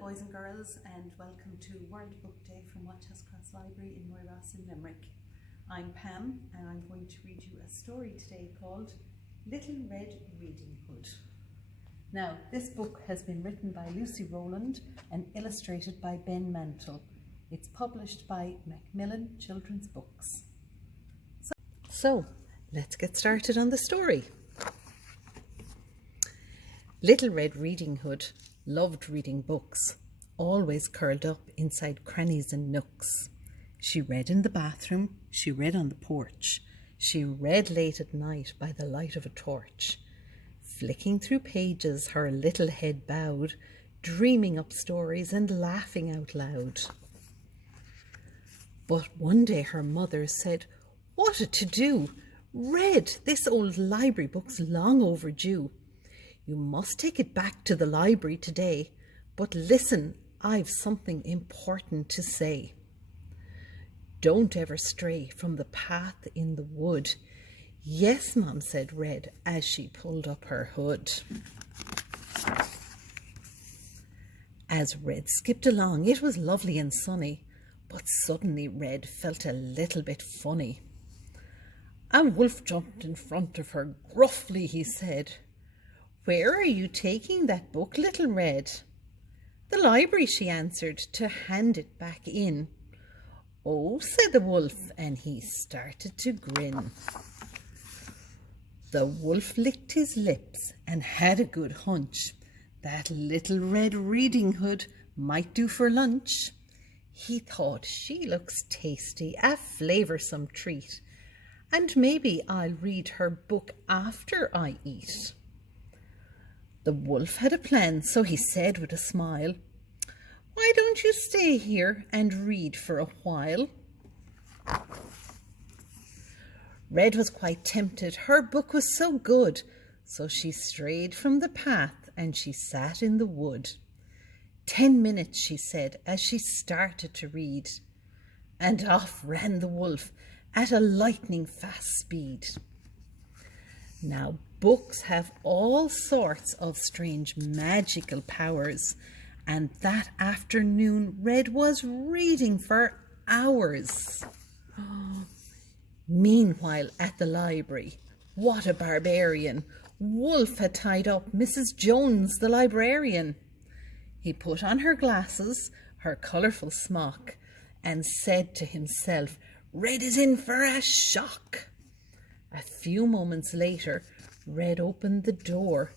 boys and girls, and welcome to World Book Day from Watchhouse Cross Library in Moyross in Limerick. I'm Pam and I'm going to read you a story today called Little Red Riding Hood. Now, this book has been written by Lucy Rowland and illustrated by Ben Mantle. It's published by Macmillan Children's Books. So let's get started on the story. Little Red Riding Hood loved reading books, always curled up inside crannies and nooks. She read in the bathroom, she read on the porch, she read late at night by the light of a torch. Flicking through pages, her little head bowed, dreaming up stories and laughing out loud. But one day her mother said, "What a to-do! Red, this old library book's long overdue. You must take it back to the library today, but listen, I've something important to say. Don't ever stray from the path in the wood." "Yes, Mum," said Red as she pulled up her hood. As Red skipped along, it was lovely and sunny, but suddenly Red felt a little bit funny. A wolf jumped in front of her. Gruffly he said, "Where are you taking that book, Little Red?" "The library," she answered, "to hand it back in." "Oh," said the wolf, and he started to grin. The wolf licked his lips and had a good hunch that Little Red Riding Hood might do for lunch. He thought, she looks tasty, a flavoursome treat, and maybe I'll read her book after I eat. The wolf had a plan, so he said with a smile, "Why don't you stay here and read for a while?" Red was quite tempted. Her book was so good, so she strayed from the path and she sat in the wood. 10 minutes, she said, as she started to read, and off ran the wolf at a lightning fast speed. Now, books have all sorts of strange magical powers, and that afternoon Red was reading for hours. Meanwhile, at the library, what a barbarian! Wolf had tied up Mrs. Jones, the librarian. He put on her glasses, her colourful smock, and said to himself, "Red is in for a shock." A few moments later, Red opened the door.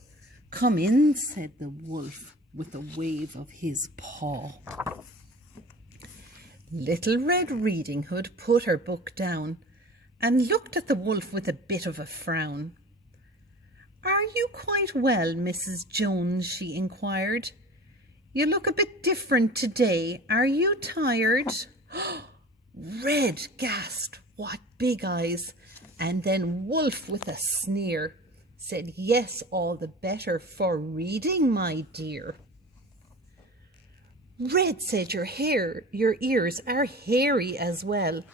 "Come in," said the wolf with a wave of his paw. Little Red Riding Hood put her book down and looked at the wolf with a bit of a frown. "Are you quite well, Mrs. Jones?" she inquired. "You look a bit different today. Are you tired?" Red gasped, "What big eyes!" And then Wolf, with a sneer, said, "Yes, all the better for reading, my dear." Red said, "Your hair, your ears are hairy as well."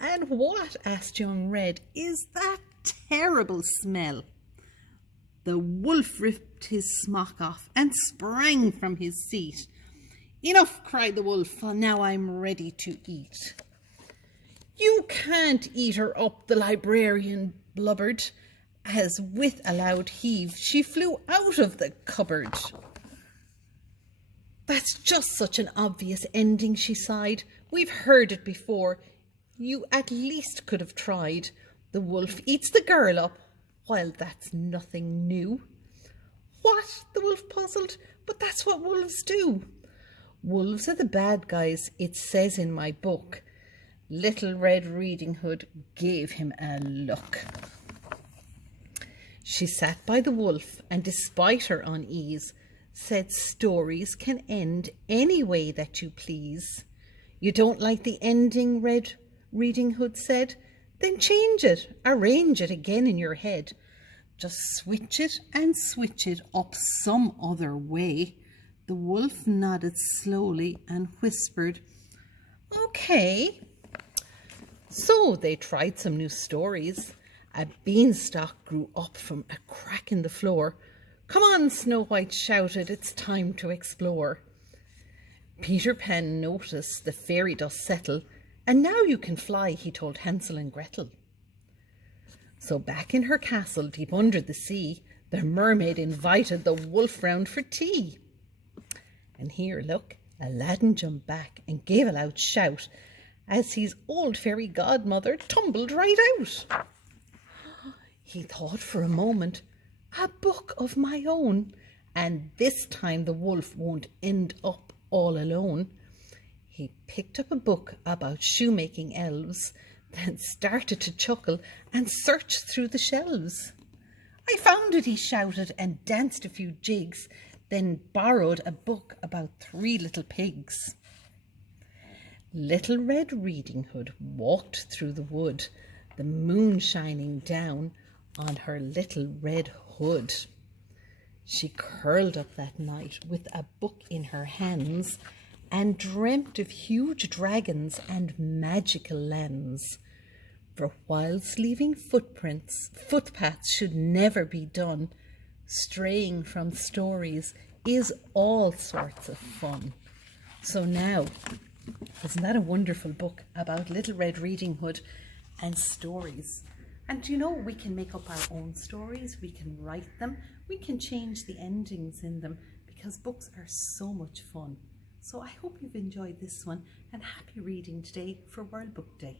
"And what," asked young Red, "is that terrible smell?" The wolf ripped his smock off and sprang from his seat. "Enough," cried the wolf, "now I'm ready to eat." "You can't eat her up," the librarian blubbered, as with a loud heave she flew out of the cupboard. "That's just such an obvious ending," she sighed. "We've heard it before. You at least could have tried. The wolf eats the girl up. While that's nothing new." "What?" the wolf puzzled. "But that's what wolves do." "Wolves are the bad guys, it says in my book." Little Red Riding Hood gave him a look. She sat by the wolf and, despite her unease, said, "Stories can end any way that you please." "You don't like the ending?" Red Riding Hood said. "Then change it, arrange it again in your head. Just switch it and switch it up some other way." The wolf nodded slowly and whispered, "Okay." So they tried some new stories. A beanstalk grew up from a crack in the floor. "Come on," Snow White shouted, "it's time to explore." Peter Pan noticed the fairy dust settle, and now you can fly, he told Hansel and Gretel. So back in her castle deep under the sea, the mermaid invited the wolf round for tea. And here, look, Aladdin jumped back and gave a loud shout as his old fairy godmother tumbled right out. He thought for a moment, a book of my own, and this time the wolf won't end up all alone. He picked up a book about shoemaking elves, then started to chuckle and search through the shelves. I found it, he shouted, and danced a few jigs, then borrowed a book about 3 little pigs. Little Red Riding Hood walked through the wood, the moon shining down on her little red hood. She curled up that night with a book in her hands and dreamt of huge dragons and magical lands. For whilst leaving footpaths should never be done, straying from stories is all sorts of fun. So now, isn't that a wonderful book about Little Red Riding Hood and stories? And you know, we can make up our own stories, we can write them, we can change the endings in them, because books are so much fun. So I hope you've enjoyed this one, and happy reading today for World Book Day.